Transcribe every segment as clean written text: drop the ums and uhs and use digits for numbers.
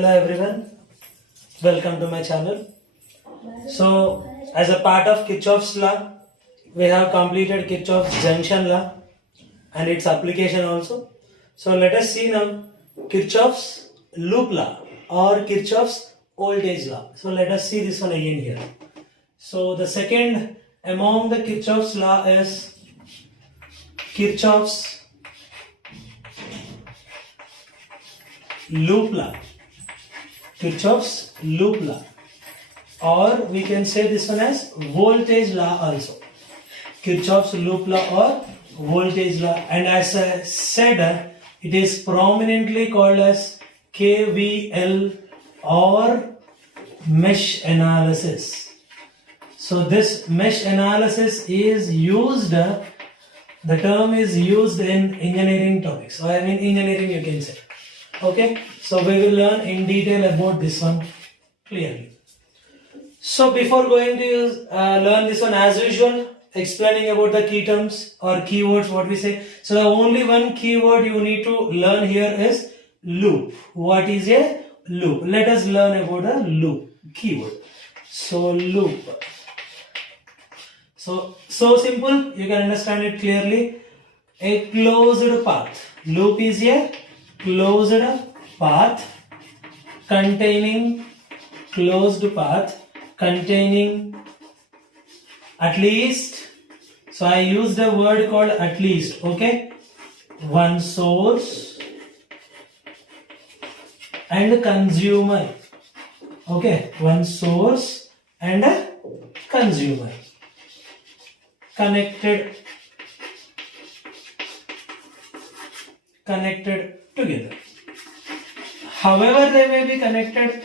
Hello everyone, welcome to my channel. So, as a part of Kirchhoff's law, we have completed Kirchhoff's junction law and its application also. So, let us see now Kirchhoff's loop law or Kirchhoff's voltage law. So, let us see this one again here. So, the second among the Kirchhoff's law is Kirchhoff's loop law. Kirchhoff's loop law, or we can say this one as voltage law also. Kirchhoff's loop law or voltage law, and as I said, it is prominently called as KVL or mesh analysis. So this mesh analysis is used, the term is used in engineering topics, or I mean engineering you can say. Okay, so we will learn in detail about this one clearly. So before going to learn this one, as usual, explaining about the key terms or keywords, what we say. So the only one keyword you need to learn here is loop. What is a loop? Let us learn about a loop keyword. So loop. So simple, you can understand it clearly. A closed path. Loop is a closed path containing at least, so I use the word called at least, okay, one source and consumer, okay, one source and a consumer connected together. However they may be connected,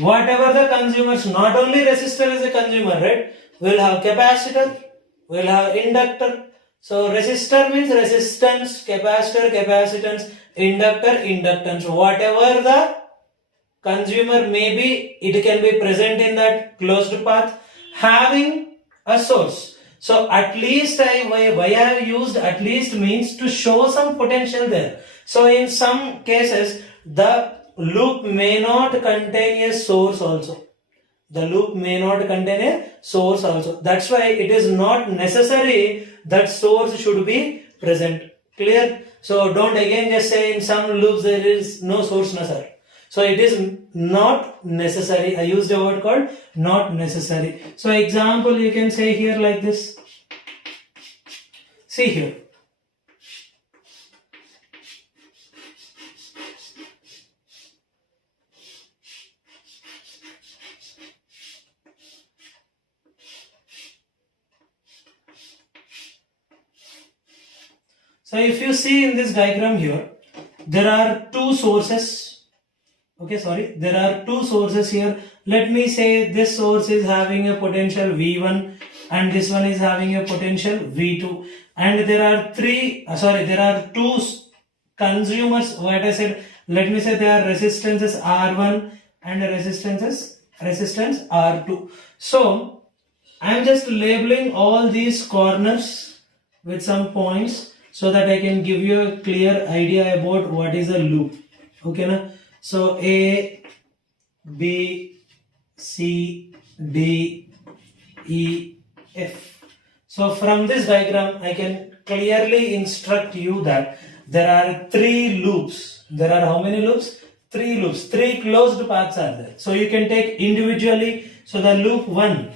whatever the consumers, not only resistor is a consumer, right? We'll have capacitor, we'll have inductor. So resistor means resistance, capacitor, capacitance, inductor, inductance. Whatever the consumer may be, it can be present in that closed path having a source. So at least why I have used at least means to show some potential there. So in some cases the loop may not contain a source also. The loop may not contain a source also. That's why it is not necessary that source should be present. Clear? So don't again just say in some loops there is no source, no sir. So it is not necessary. I used a word called not necessary. So example you can say here like this. See here. So if you see in this diagram here, there are two sources. Okay, sorry, there are two sources here. Let me say this source is having a potential V1 and this one is having a potential V2, and there are two consumers. What I said, let me say there are resistances R1 and resistance R2. So I am just labeling all these corners with some points so that I can give you a clear idea about what is a loop. Okay, na? So A, B, C, D, E, F. So from this diagram I can clearly instruct you that there are three loops. There are how many loops? Three loops. Three closed paths are there. So you can take individually. So the loop 1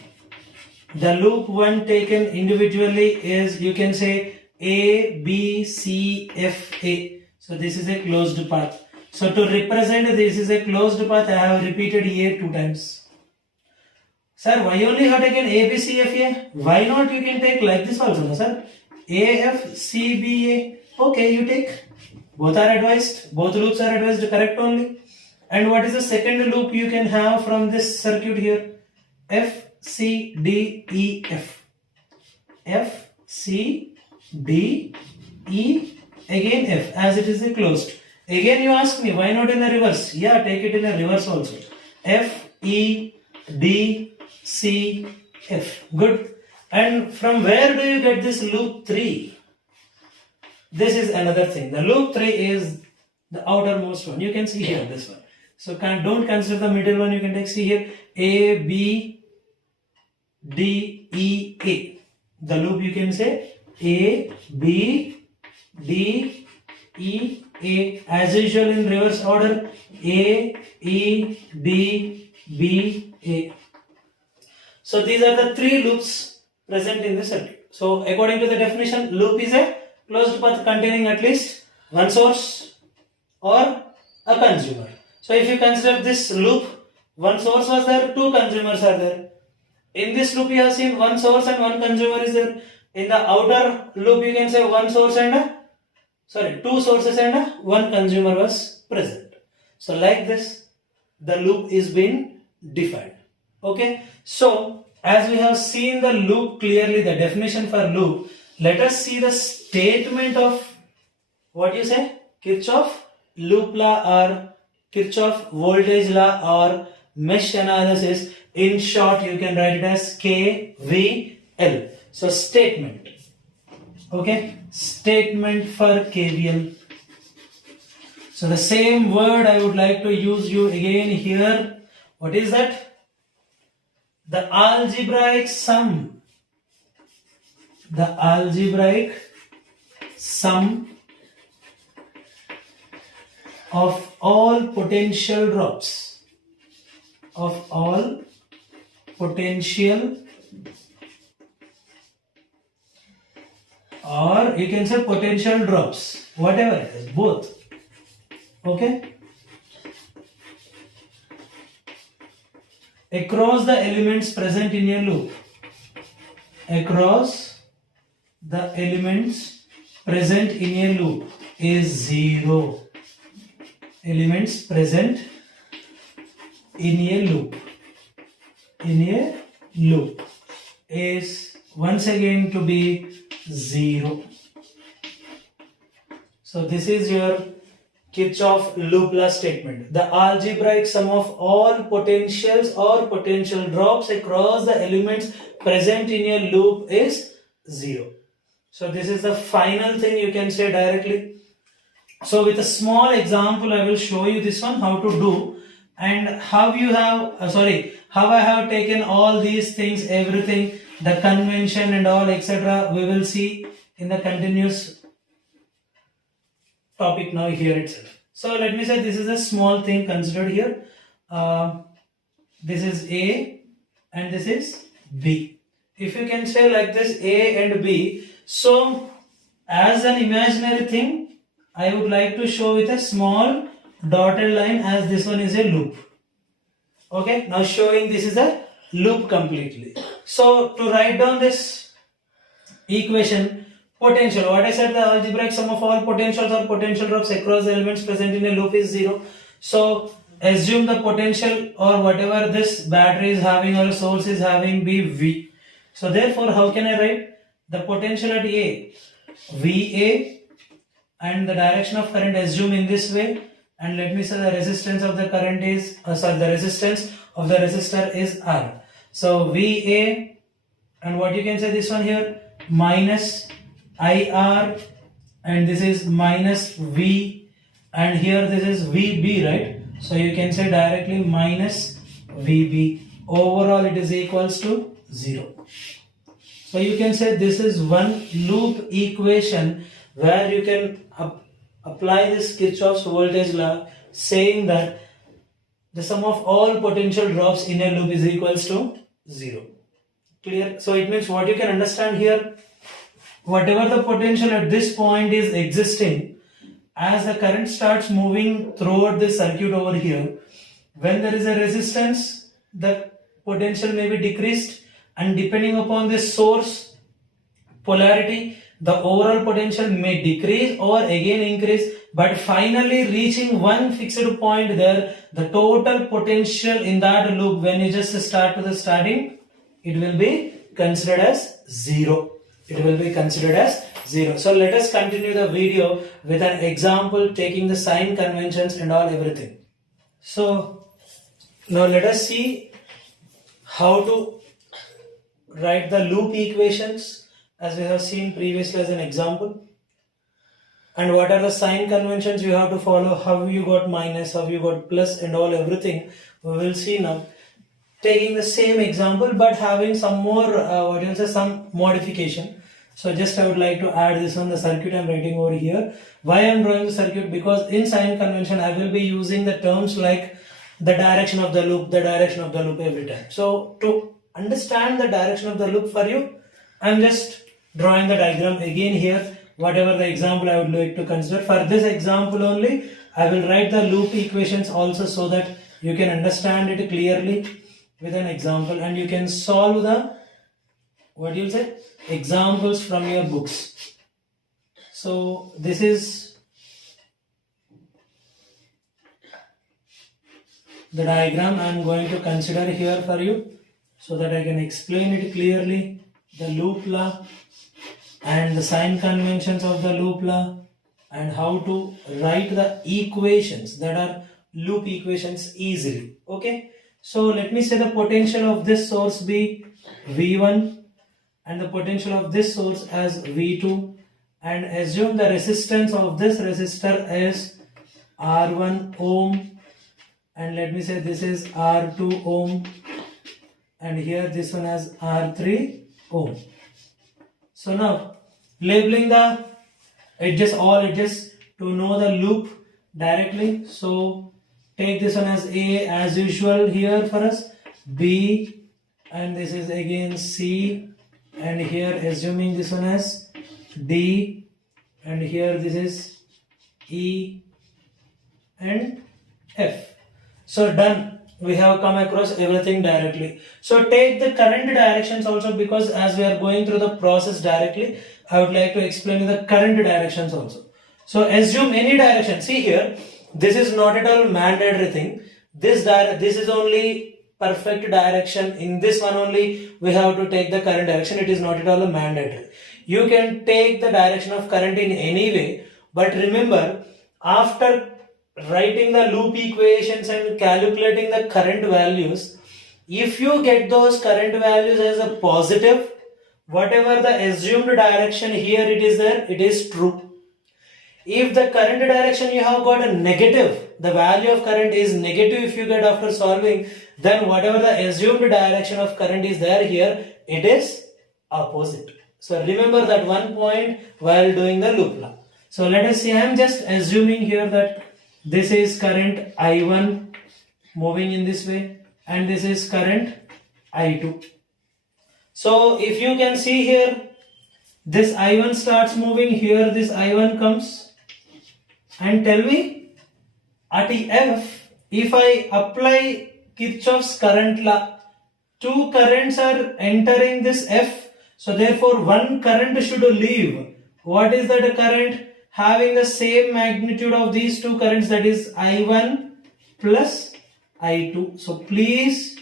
taken individually is, you can say A, B, C, F, A. So this is a closed path. So to represent this is a closed path, I have repeated A 2 times. Sir, why only have taken A, B, C, F, A? Why not you can take like this also, no, sir? A, F, C, B, A. Okay, you take. Both are advised. Both loops are advised correct only. And what is the second loop you can have from this circuit here? F, C, D, E, F. F, C, D, E, again F, as it is a closed. Again you ask me, why not in the reverse? Yeah, take it in the reverse also. F, E, D, C, F. Good. And from where do you get this loop 3? This is another thing. The loop 3 is the outermost one. You can see here this one. So don't consider the middle one. You can take, see here, A, B, D, E, A. The loop you can say A, B, D, E, A. As usual in reverse order, A, E, D, B, A. So these are the three loops present in the circuit. So according to the definition, loop is a closed path containing at least one source or a consumer. So if you consider this loop, one source was there, two consumers are there. In this loop you have seen one source and one consumer is there. In the outer loop you can say one source and two sources and one consumer was present. So like this, the loop is being defined. Okay, so as we have seen the loop clearly, the definition for loop, let us see the statement of what you say, Kirchhoff loop law or Kirchhoff voltage law or mesh analysis. In short, you can write it as KVL. So statement. Okay, statement for KVL. So the same word I would like to use you again here. What is that? The algebraic sum. The algebraic sum of all potential drops. Of all potential, or you can say potential drops, whatever it is, both. Okay, across the elements present in a loop. Across the elements present in a loop is 0. Elements present in a loop. In a loop is once again to be 0. So this is your Kirchhoff loop law statement. The algebraic sum of all potentials or potential drops across the elements present in a loop is 0. So this is the final thing you can say directly. So with a small example, I will show you this one, how to do, and how you have, how I have taken all these things, everything, the convention and all, etc. We will see in the continuous topic now here itself. So let me say this is a small thing considered here. This is A and this is B. If you can say like this, A and B. So as an imaginary thing, I would like to show with a small dotted line, as this one is a loop. Okay, now showing this is a loop completely. So to write down this equation, potential, what I said, the algebraic sum of all potentials or potential drops across the elements present in a loop is 0. So assume the potential or whatever this battery is having or source is having be V. So therefore, how can I write the potential at A? VA, and the direction of current assume in this way, and let me say the resistance of the current is the resistance of the resistor is R. So VA, and what you can say this one here, minus IR, and this is minus V, and here this is VB, right? So you can say directly minus VB. Overall it is equals to 0. So you can say this is one loop equation where you can apply this Kirchhoff's voltage law, saying that the sum of all potential drops in a loop is equals to 0. Clear? So it means what you can understand here, whatever the potential at this point is existing, as the current starts moving throughout the circuit over here, when there is a resistance, the potential may be decreased, and depending upon the source polarity, the overall potential may decrease or again increase, but finally reaching one fixed point there, the total potential in that loop, when you just start to the starting, it will be considered as 0. It will be considered as 0. So let us continue the video with an example taking the sign conventions and all everything. So now let us see how to write the loop equations as we have seen previously as an example. and what are the sign conventions you have to follow, how you got minus, how you got plus and all everything we will see now. Taking the same example but having some more some modification. So just I would like to add this on the circuit I'm writing over here. Why I'm drawing the circuit? Because in sign convention I will be using the terms like the direction of the loop, the direction of the loop every time. So to understand the direction of the loop for you, I'm just drawing the diagram again here. Whatever the example I would like to consider. For this example only, I will write the loop equations also so that you can understand it clearly with an example and you can solve the, what you'll say, examples from your books. So this is the diagram I am going to consider here for you so that I can explain it clearly, the loop law and the sign conventions of the loop law and how to write the equations that are loop equations easily. Okay, so let me say the potential of this source be V1 and the potential of this source as V2, and assume the resistance of this resistor is R1 ohm, and let me say this is R2 ohm, and here this one as R3 ohm. So now labeling the edges, all edges, to know the loop directly. So take this one as A as usual here for us, B, and this is again C, and here assuming this one as D, and here this is E and F. So done. We have come across everything directly. So take the current directions also, because as we are going through the process directly, I would like to explain the current directions also. So assume any direction. See here, this is not at all mandatory thing. This is only perfect direction. In this one only we have to take the current direction. It is not at all a mandatory. You can take the direction of current in any way, but remember, after writing the loop equations and calculating the current values, if you get those current values as a positive, whatever the assumed direction here it is there, it is true. If the current direction you have got a negative, the value of current is negative if you get after solving, then whatever the assumed direction of current is there here, it is opposite. So remember that one point while doing the loop law. So let us see, I am just assuming here that this is current I1 moving in this way and this is current I2. So if you can see here, this I1 starts moving here, this I1 comes, and tell me at F, if I apply Kirchhoff's current law, two currents are entering this F, so therefore one current should leave. What is that current? Having the same magnitude of these two currents, that is I1 plus I2. So please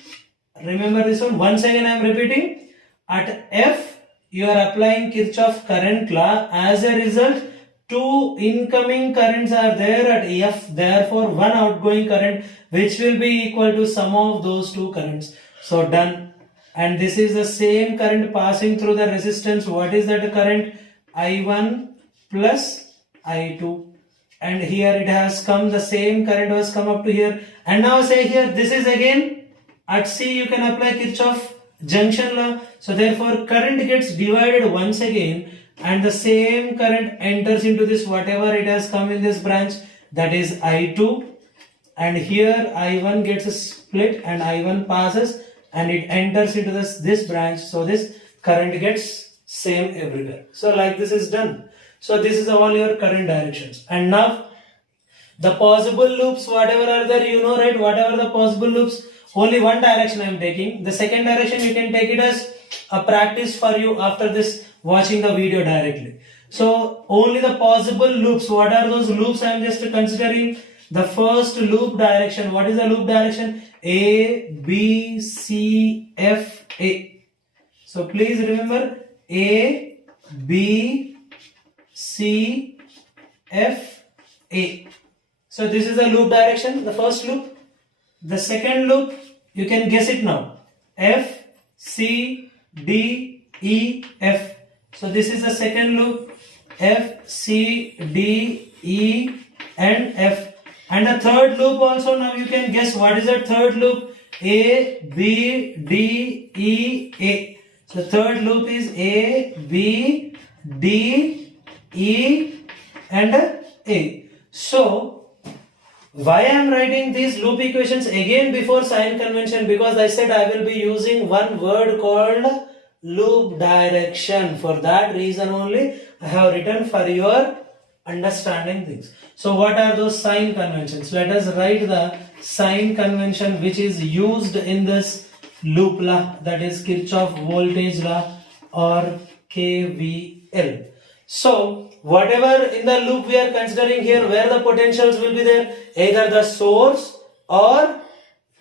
remember this one. Once again I am repeating, at F you are applying Kirchhoff current law. As a result, two incoming currents are there at F, therefore one outgoing current which will be equal to sum of those two currents. So done. And this is the same current passing through the resistance. What is that current? I1 plus I2, and here it has come, the same current has come up to here, and now say here this is again at C you can apply Kirchhoff junction law. So therefore current gets divided once again and the same current enters into this, whatever it has come in this branch, that is I2, and here I1 gets split and I1 passes and it enters into this branch. So this current gets same everywhere. So like this is done. So this is all your current directions. And now the possible loops, whatever are there, you know, right? Whatever the possible loops, only one direction I am taking. The second direction you can take it as a practice for you after this watching the video directly. So only the possible loops. What are those loops I am just considering? The first loop direction. What is the loop direction? A, B, C, F, A. So please remember A, B, C, F, A. So this is the loop direction, the first loop. The second loop, you can guess it now. F, C, D, E, F. So this is the second loop. F, C, D, E and F. And the third loop also, now you can guess what is that third loop. A, B, D, E, A. So the third loop is A, B, D, E and A. So why I am writing these loop equations again before sign convention? Because I said I will be using one word called loop direction. For that reason only I have written for your understanding things. So what are those sign conventions? Let us write the sign convention which is used in this loop law, that is Kirchhoff voltage law or KVL. So whatever in the loop we are considering here, where the potentials will be there, either the source or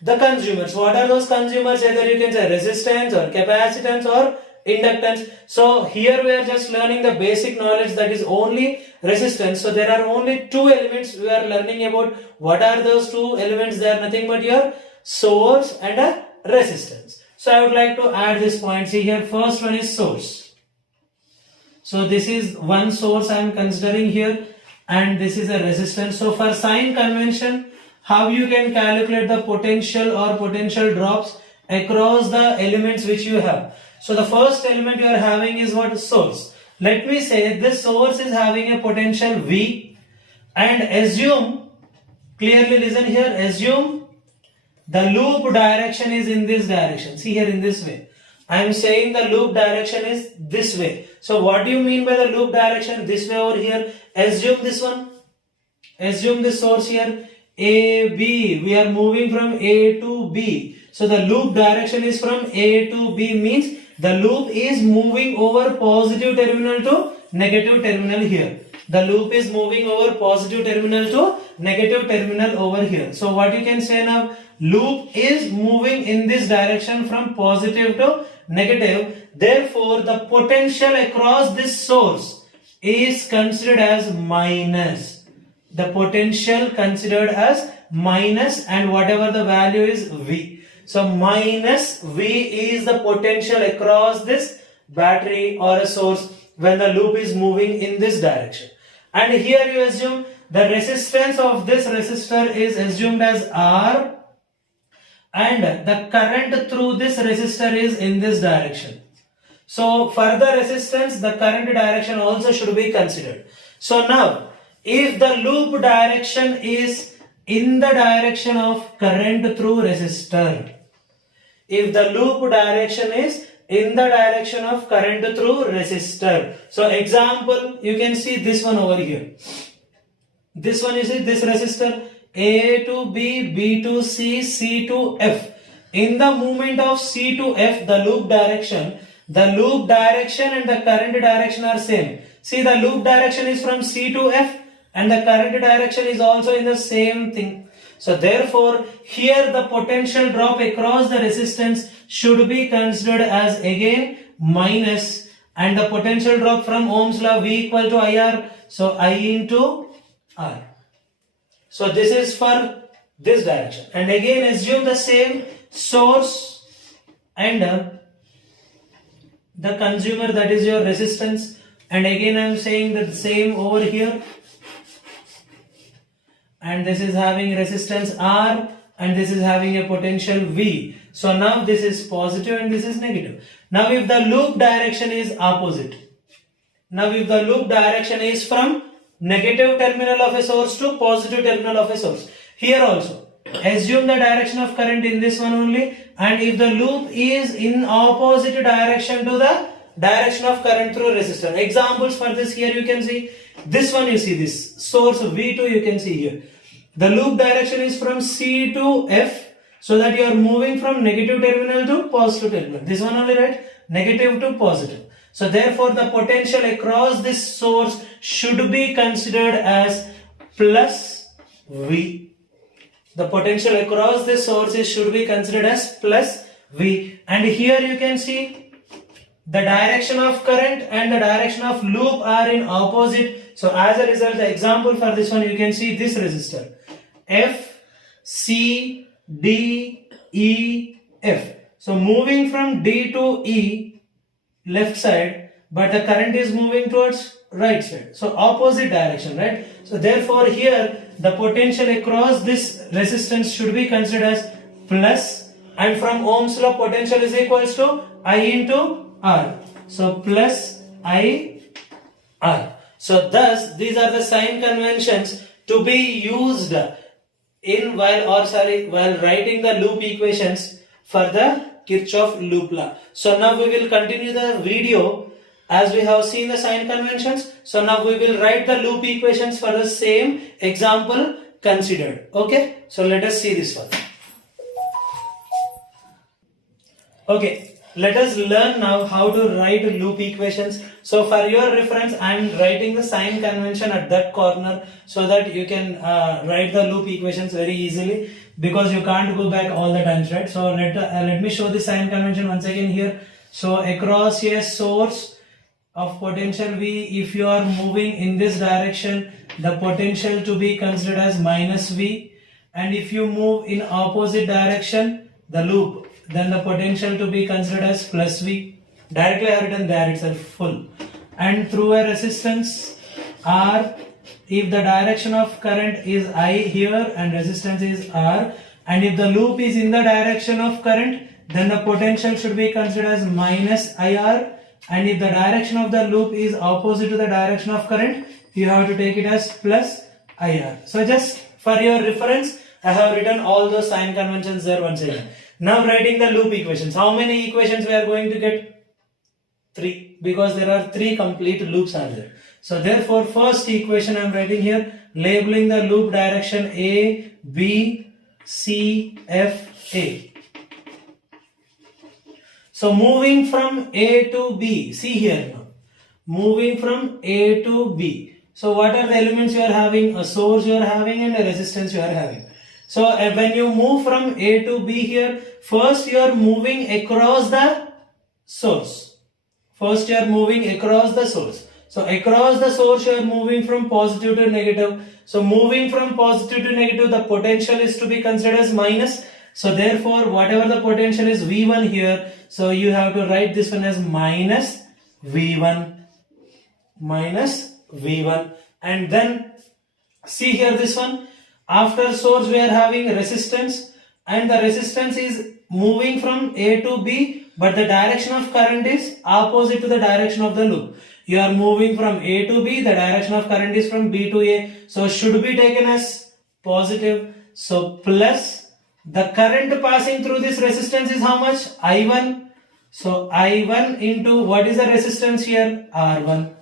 the consumers. What are those consumers? Either you can say resistance or capacitance or inductance. So here we are just learning the basic knowledge, that is only resistance. So there are only two elements we are learning about. What are those two elements? They are nothing but your source and a resistance. So I would like to add this point. See here, first one is source. So this is one source I am considering here, and this is a resistance. So for sign convention, how you can calculate the potential or potential drops across the elements which you have. So the first element you are having is what? Source. Let me say this source is having a potential V, and assume, clearly listen here, assume the loop direction is in this direction. See here, in this way. I am saying the loop direction is this way. So what do you mean by the loop direction? This way over here. Assume this one. Assume this source here. A, B. We are moving from A to B. So the loop direction is from A to B, means the loop is moving over positive terminal to negative terminal here. The loop is moving over positive terminal to negative terminal over here. So what you can say now? Loop is moving in this direction from positive to negative. Therefore, the potential across this source is considered as minus. The potential considered as minus, and whatever the value is V. So minus V is the potential across this battery or a source when the loop is moving in this direction. And here you assume the resistance of this resistor is assumed as R, and the current through this resistor is in this direction. So for the resistance, the current direction also should be considered. So now, if the loop direction is in the direction of current through resistor, if the loop direction is in the direction of current through resistor. So example, you can see this one over here. This one is this resistor, A to B, B to C, C to F. In the movement of C to F, the loop direction and the current direction are same. See, the loop direction is from C to F, and the current direction is also in the same thing. So therefore, here the potential drop across the resistance should be considered as again minus, and the potential drop from Ohm's law, V equal to IR. So I into R. So this is for this direction. And again assume the same source and the consumer, that is your resistance. And again I am saying that the same over here. And this is having resistance R, and this is having a potential V. So now this is positive and this is negative. Now if the loop direction is opposite, now if the loop direction is from negative terminal of a source to positive terminal of a source, here also assume the direction of current in this one only, and if the loop is in opposite direction to the direction of current through resistor. Examples for this here you can see. This one you see, this source V2 you can see here. The loop direction is from C to F, so that you are moving from negative terminal to positive terminal. This one only, right? Negative to positive. So therefore the potential across this source should be considered as plus V. The potential across this source should be considered as plus V. And here you can see the direction of current and the direction of loop are in opposite. So as a result, the example for this one, you can see this resistor F, C, D, E, F. So moving from D to E, left side, but the current is moving towards right side. So opposite direction, right? So therefore here the potential across this resistance should be considered as plus, and from Ohm's law potential is equals to I into R. So plus I R. So thus these are the sign conventions to be used in while writing the loop equations for the Kirchhoff loop law. So now we will continue the video as we have seen the sign conventions. So now we will write the loop equations for the same example considered. Okay, so let us see this one. Okay, let us learn now how to write loop equations. So for your reference, I am writing the sign convention at that corner so that you can write the loop equations very easily, because you can't go back all the times, right? So let me show the sign convention once again here. So across a source of potential V, if you are moving in this direction, the potential to be considered as minus V, and if you move in opposite direction, the loop, then the potential to be considered as plus V. Directly I have written there itself full. And through a resistance R, if the direction of current is I here and resistance is R, and if the loop is in the direction of current, then the potential should be considered as minus IR, and if the direction of the loop is opposite to the direction of current, you have to take it as plus IR. So just for your reference, I have written all those sign conventions there once again. Now writing the loop equations. How many equations we are going to get? 3, because there are 3 complete loops are there. So therefore first equation I am writing here, labeling the loop direction A, B, C, F, A. So moving from A to B, see here now, moving from A to B. So what are the elements you are having? A source you are having and a resistance you are having. So when you move from A to B here, first you are moving across the source. First you are moving across the source. So across the source you are moving from positive to negative. So moving from positive to negative, the potential is to be considered as minus. So therefore whatever the potential is V1 here, so you have to write this one as minus V1. Minus V1. And then see here this one. After source we are having resistance, and the resistance is moving from A to B, but the direction of current is opposite to the direction of the loop. You are moving from A to B, the direction of current is from B to A, so should be taken as positive. So plus the current passing through this resistance is how much? I1. So I1 into what is the resistance here? R1.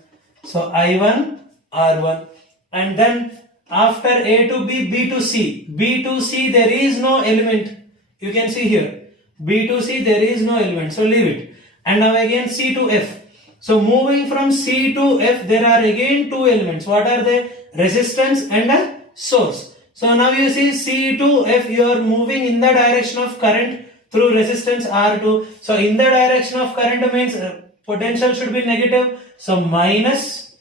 So I1 R1. And then after A to B, B to C. B to C there is no element. You can see here. B to C there is no element. So leave it. And now again C to F. So moving from C to F there are again 2 elements. What are they? Resistance and a source. So now you see C to F, you are moving in the direction of current through resistance R2. So in the direction of current means potential should be negative. So minus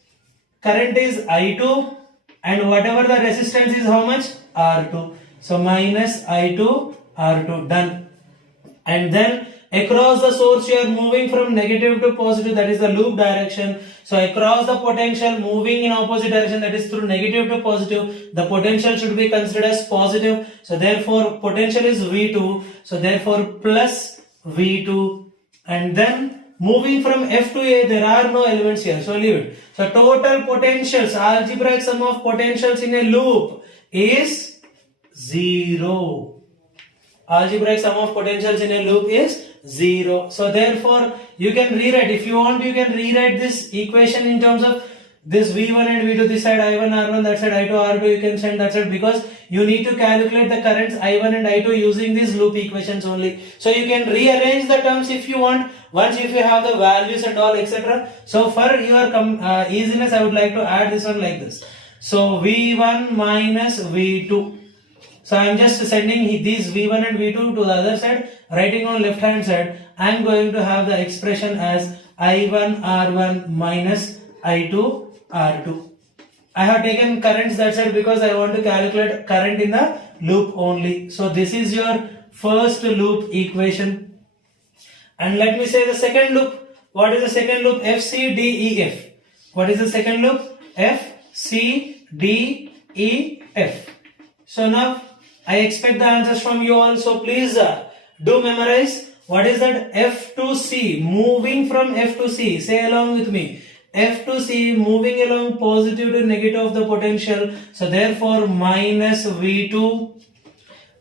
current is I2. And whatever the resistance is how much? R2. So minus I2 R2, done. And then across the source you are moving from negative to positive, that is the loop direction. So across the potential moving in opposite direction, that is through negative to positive, the potential should be considered as positive. So therefore potential is V2. So therefore plus V2. And then moving from F to A, there are no elements here, so leave it. So total potentials, algebraic sum of potentials in a loop is 0. Algebraic sum of potentials in a loop is 0. So therefore you can rewrite, if you want you can rewrite this equation in terms of this V1 and V2, this side I1 R1, that side I2 R2, you can send that side, because you need to calculate the currents I1 and I2 using these loop equations only. So you can rearrange the terms if you want, once if you have the values and all etc. So for your easiness I would like to add this one like this. So V1 minus V2. So I am just sending these V1 and V2 to the other side, writing on left hand side. I am going to have the expression as I1 R1 minus I2 R2. I have taken currents that side because I want to calculate current in the loop only. So this is your first loop equation. And let me say the second loop. What is the second loop? F, C, D, E, F. What is the second loop? F, C, D, E, F. So now I expect the answers from you all. So please do memorize. What is that? F to C. Moving from F to C. Say along with me. F to C, moving along positive to negative of the potential. So therefore minus V2.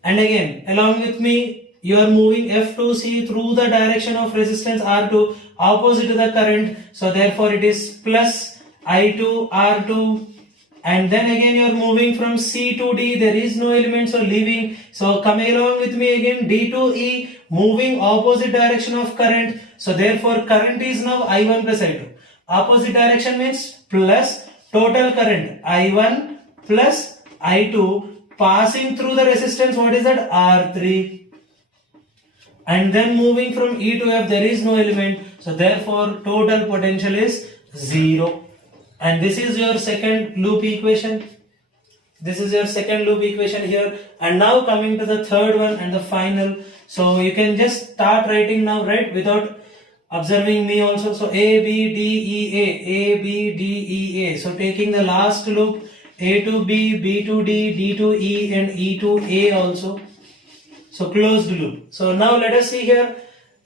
And again, along with me, you are moving F to C through the direction of resistance R2 opposite to the current. So therefore it is plus I2 R2. And then again you are moving from C to D. There is no element, so leaving. So come along with me again. D to E, moving opposite direction of current. So therefore current is now I1 plus I2. Opposite direction means plus total current I1 plus I2 passing through the resistance. What is that? R3. And then moving from E to F, there is no element. So therefore total potential is 0. And this is your second loop equation. This is your second loop equation here. And now coming to the third one and the final. So you can just start writing now, right? Without observing me also. So A, B, D, E, A. A, B, D, E, A. So taking the last loop, A to B, B to D, D to E and E to A also. So closed loop. So now let us see here.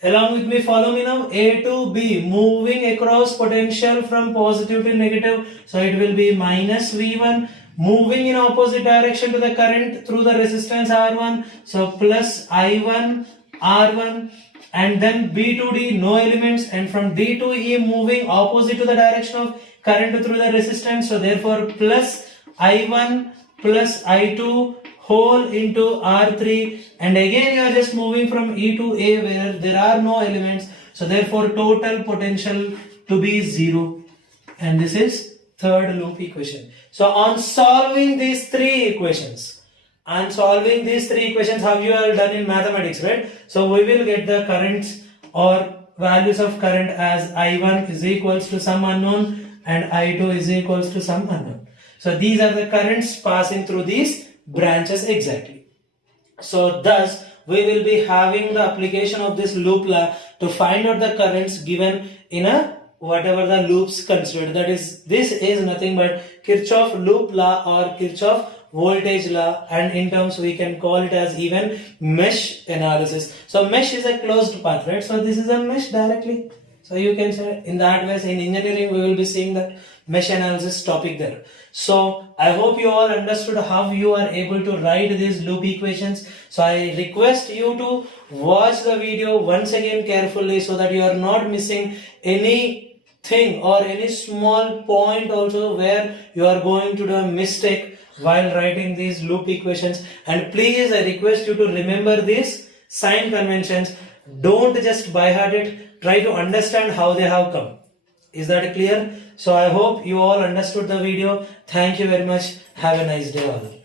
Along with me, follow me now. A to B, moving across potential from positive to negative. So it will be minus V1, moving in opposite direction to the current through the resistance R1. So plus I1 R1. And then B to D, no elements. And from D to E, moving opposite to the direction of current through the resistance. So therefore plus I1 plus I2 whole into R3, and again you are just moving from E to A where there are no elements. So therefore total potential to be 0. And this is third loop equation. So on solving these three equations, how you are done in mathematics, right? So we will get the currents or values of current as I1 is equals to some unknown and I2 is equals to some unknown. So these are the currents passing through these branches exactly. So thus we will be having the application of this loop law to find out the currents given in a whatever the loops considered. That is, this is nothing but Kirchhoff loop law or Kirchhoff voltage law, and in terms we can call it as even mesh analysis. So mesh is a closed path, right? So this is a mesh directly. So you can say in that way, in engineering we will be seeing that mesh analysis topic there. So I hope you all understood how you are able to write these loop equations. So I request you to watch the video once again carefully so that you are not missing anything or any small point also where you are going to do a mistake while writing these loop equations. And please, I request you to remember these sign conventions. Don't just by heart it, try to understand how they have come. Is that clear? So I hope you all understood the video. Thank you very much. Have a nice day all.